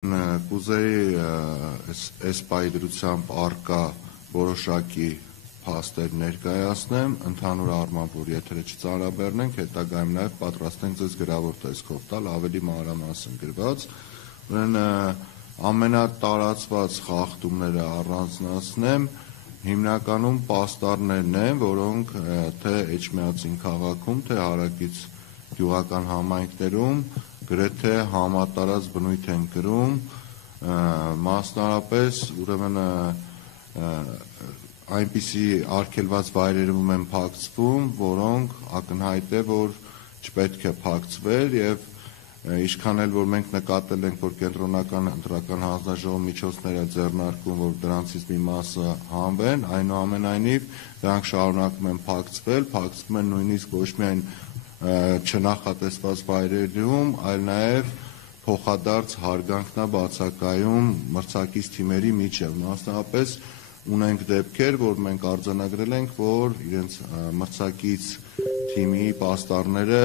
Կուզեի այս պայդրությամբ արկա որոշակի փաստեր ներկայացնեմ, ընդհանուր առմամբ, որ եթերը չծանրաբեռնենք, հետագայում նաև պատրաստ ենք ձեզ գրավոր տեսքով տալ, ավելի մանրամասն գրված։ Ուրեմն ամենատարածված խախտումները առանձնացնեմ, հիմնականում պաստառներն են, որոնք թե Էջմիածին քաղաքում, թե հարակից գյուղական համայնքներում գրեթե համատարած բնույթ են կրում, մասնարապես ուրեմն այնպիսի արգելված վայրերում են փակցվում, որոնք ակնհայտ է, որ չպետք է փակցվել եւ ինչքան էլ որ մենք նկատել ենք, որ կենտրոնական ընտրական հանձնաժողովի միջոցները ձեռնարկում, որ դրանցից մի մասը հանվեն, այնուամենայնիվ դրանք շարունակում են փակցվում են նույնիսկ ոչ միայն չնախատեսված վայրերում, այլ նաև փոխադարձ հարգանքն է բացակայում մրցակից թիմերի միջև, մասնավորապես ունենք դեպքեր, որ մենք արձանագրել ենք, որ իրենց մրցակից թիմի պաստառները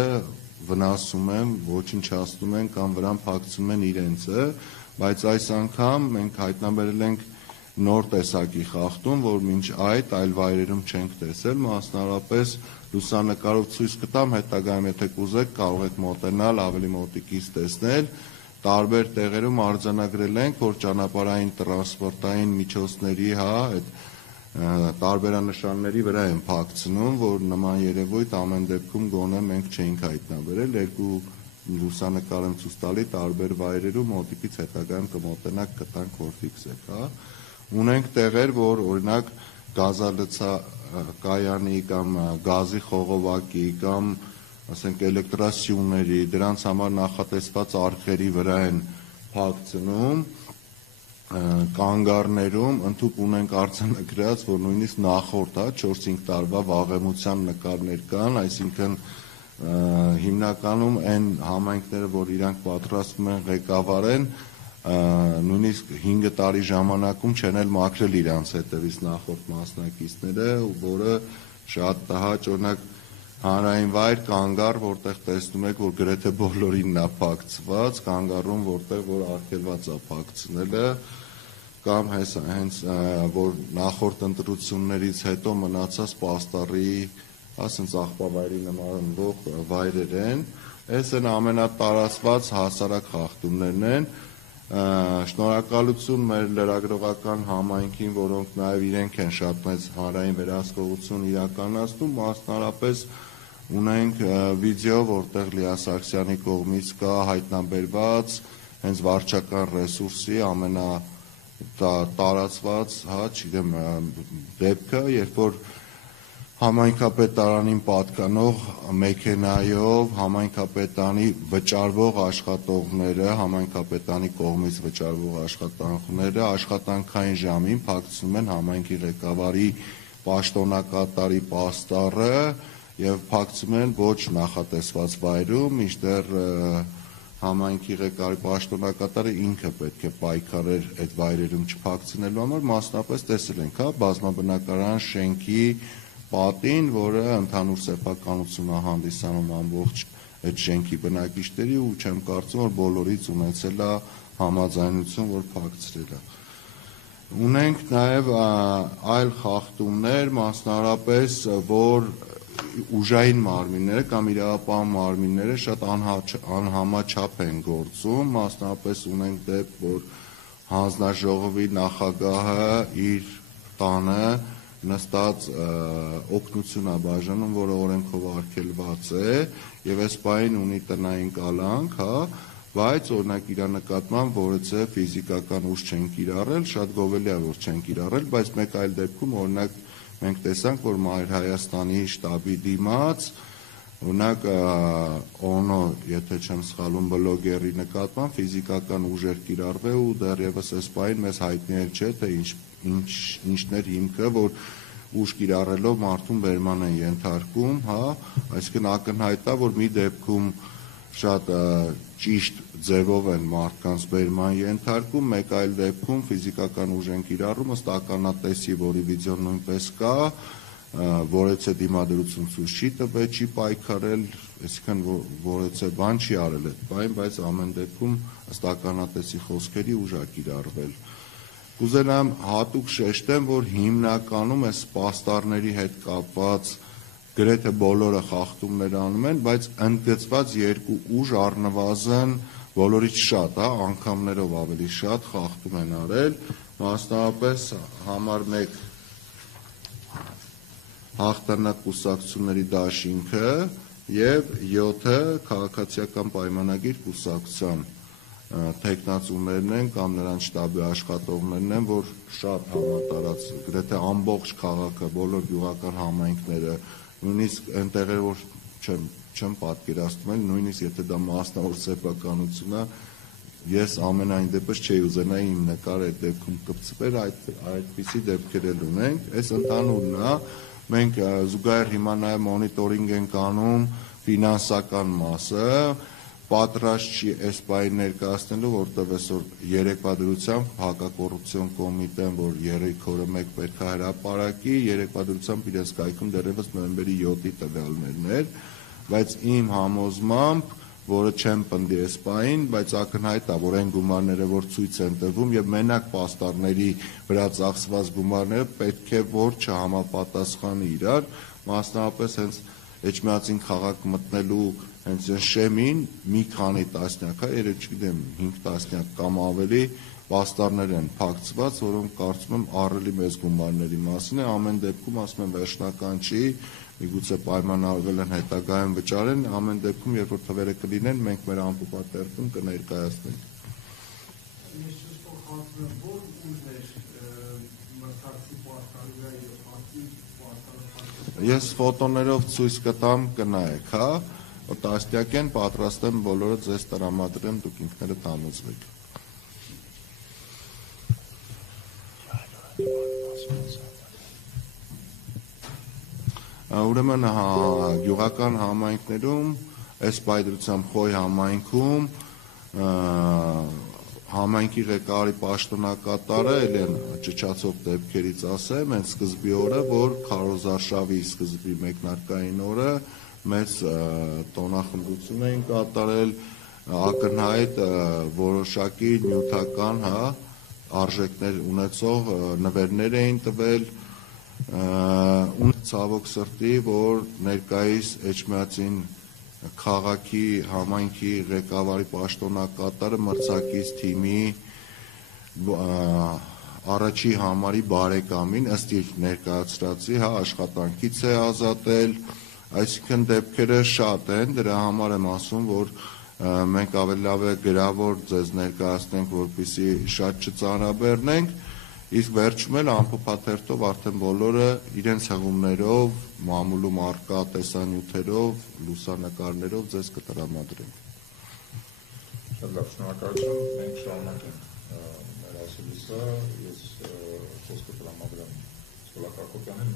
վնասում են, ոչնչացնում են կամ վրան փակցում են իրենցը, բայց այս անգամ մենք հայտնաբերել ենք նոր տեսակի խախտում, որ մինչ այդ այլ վայրերում չենք տեսել, մասնավորապես լուսանկարով ցույց կտամ, հետագայում եթե կուզեք կարող եք մոտենալ, ավելի մոտիկից տեսնել, տարբեր տեղերում արձանագրել ենք, որ ճանապարհային տրանսպորտային միջոցների, այդ տարբերանշանների վրա են փակցնում, որ նման երևույթ ամեն դեպքում գոնե մենք չէինք հայտնաբերել, երկու լուսանկար եմ ցույց տալի տարբեր վայրերում, մոտիկից հետագայում կմոտենաք, կտանք, որ ֆիքսեք, Ունենք տեղեր, որ օրինակ գազալցակայանի կամ գազի խողովակի կամ ասենք էլեկտրասյուների, դրանց համար նախատեսված արկղերի վրա են փակցնում, կանգառներում, ընդհուպ ունենք արձանագրած, որ նույնիսկ նախորդ 4-5 տարվա վաղեմության նկարներ կան, այսինքն հիմնականում այն համայնքները, որ իրանք պատրաստվում են ղեկավարեն, նույնիսկ 5 տարի ժամանակում չեն էլ մաքրել իրանց հետևից նախորդ մասնակիցները, որը շատ տհաճ, օրինակ հանրային վայր կանգառ, որտեղ տեսնում եք, որ գրեթե բոլորինն է փակցված, կանգառում, որտեղ որ արգելված է փակցնելը, կամ հենց որ նախորդ ընտրություններից հետո մնացած պաստառի, ասենց աղբավայրի նմանվող վայրեր են, այս են ամենատարածված հասարակ խախտումներն են, Շնորհակալություն մեր լրագրողական համայնքին, որոնք նաև իրենք են շատ մեծ հանրային վերահսկողություն իրականացնում, մասնարապես ունենք վիդեո, որտեղ Լիա Սարգսյանի կողմից կա հայտնաբերված հենց վարչական ռեսուրսի ամենատարածված, չգիտեմ, դեպքը, երբ որ համայնքապետարանին պատկանող մեքենայով համայնքապետանի վճարվող աշխատողները, համայնքապետանի կողմից վճարվող աշխատանքները աշխատանքային ժամին փակցնում են համայնքի ղեկավարի պաշտոնակատարի պաստառը եւ փակցում են ոչ նախատեսված վայրում, մինչդեռ համայնքի ղեկավարի պաշտոնակատարը ինքը պետք է պայքարեր այդ վայրերում չփակցնելու համար, մասնապես տեսել ենք, բազմաբնակարան շենքի պատին, որը ընդհանուր սեփականություն է հանդիսանում ամբողջ այդ շենքի բնակիչների ու չեմ կարծում, որ բոլորից ունեցել է համաձայնություն, որ փակցրել է։ Ունենք նաև այլ խախտումներ, մասնարապես, որ ուժային մարմինները կամ իրավապահ մարմինները շատ անհամաչափ են գործում, մասնարապես ունենք դեպք, որ հանձնաժողովի նախագահը իր տանը նստած օգնություն է բաժանում, որը օրենքով արգելված է եւ այս պահին ունի տնային կալանք, բայց օրինակ իր նկատմամբ, որը ձե ֆիզիկական ուժ չեն կիրառել, շատ գովելի է, որ չեն կիրառել, բայց մեկ այլ դեպքում օրինակ մենք տեսանք, որ Մայր Հայաստանի շտաբի դիմաց օրինակ օնո, եթե չեմ սխալվում, բլոգերի նկատմամբ ֆիզիկական ուժ էր կիրառվել ու դեռևս այս պահին մեզ հայտնի չէ, թե ինչն էր հիմքը, որ ուժ կիրառելով մարդուն բերման են ենթարկում, այսինքն ակնհայտ է, որ մի դեպքում շատ ճիշտ ձևով են մարդկանց բերման ենթարկում, մեկ այլ դեպքում ֆիզիկական ուժ են կիրառում, ըստ ականատեսի, որի վիդեոն նույնպես կա, որեցե դիմադրություն ցույց չի տվել, չի պայքարել, այսինքն որեցե բան չի արել այդ բան, բայց ամեն դեպքում ըստ ականատեսի խոսքերի ուժ կիրառվել։ Կուզենամ հատուկ շեշտեմ, որ հիմնականում այս պաստառների հետ կապված գրեթե բոլորը խախտումներ անում են, բայց ընդգծված երկու ուժ առնվազն բոլորից շատ, անգամներով ավելի շատ խախտում են արել, մասնավորապես համար 1 հաղթանակ կուսակցությունների դաշինքը եւ 7-ը քաղաքացիական պայմանագիր կուսակցության տեխնացուներն են կամ նրանց շտաբի աշխատողներն են, որ շատ համատարած գրեթե ամբողջ քաղաքը, բոլոր գյուղական համայնքները, նույնիսկ այնտեղեր որ չեմ պատկերացնում, նույնիսկ եթե դա մասնավոր սեփականություն է, ես ամենայն դեպս չէի ուզենա իմ նկարը այդ դեպքում կպցվեր, այդպիսի դեպքեր էլ ունենք, այս ընդհանուրն է, մենք զուգահեռ հիմա նաև մոնիտորինգ ենք անում ֆինանսական մասը, պատրաստ չի այս բանը ներկայացնելու, որտեղ այսօր երեկվա դրությամբ հակակոռուպցիոն կոմիտեն, որ 3 օրը մեկ պետք է հրապարակի, երեկվա դրությամբ իրենց կայքում դեռևս նոյեմբերի 7-ի տվյալներն էր, բայց իմ համոզմամբ, որը չեմ պնդի այս բանին, բայց ակնհայտ է, որ այն գումարները, որ ցույց են տրվում եւ մենակ պաստառների վրա ծախսված գումարները պետք է որ չհամապատասխանի իրար, մասնավորապես հենց Էջմիածին քաղաք մտնելու հենց շեմին մի քանի տասնյակ, երբ չգիտեմ 5 տասնյակ կամ ավելի պաստառներ են փակցված, որոնք կարծում եմ ահռելի մեծ գումարների մասին է, ամեն դեպքում ասում եմ վերջնական չի, միգուցե պայմանավորվել են հետագայում վճարեն, ամեն դեպքում երբ որ թվերը կլինեն, մենք մեր ամփոփատերթում կներկայացնենք։ Ես ֆոտոներով ցույց կտամ կնայեք, տասնյակ են, պատրաստ եմ բոլորը ձեզ տրամադրեմ, դուք ինքներդ համոզվեք։ Ուրեմն գյուղական համայնքներում, այս պայդրությամբ Խոյ համայնքում համայնքի ղեկավարի պաշտոնակատարը Էլեն ճճացող դեպքերից ասեմ, հենց սկզբի օրը, որ քարոզարշավի սկզբի մեկնարկային օրը մեծ տոնախմբություն էին կատարել, ակնհայտ որոշակի նյութական արժեքներ ունեցող նվերներ էին տվել, ու ցավոք սրտի, որ ներկայիս Էջմիածին քաղաքի համայնքի ղեկավարի պաշտոնակատարը մրցակից թիմի առաջի համարի բարեկամին ըստ իր ներկայացրածի աշխատանքից է ազատել, այսինքն դեպքերը շատ են, դրա համար եմ ասում, որ մենք ավելի լավ է գրավոր ձեզ ներկայացնենք, որպեսզի շատ չծանրաբեռնենք, իսկ վերջում էլ ամփոփաթերթով արդեն բոլորը իրենց հղումներով, մամուլում առկա տեսանյութերով, լուսանկարներով ձեզ կտրամադրենք։ Շատ լավ, շնորհակալություն, մենք շարունակենք մեր ասելիսը, ես խոսքը տրամադրեմ Սոլակ Հակոբյանին։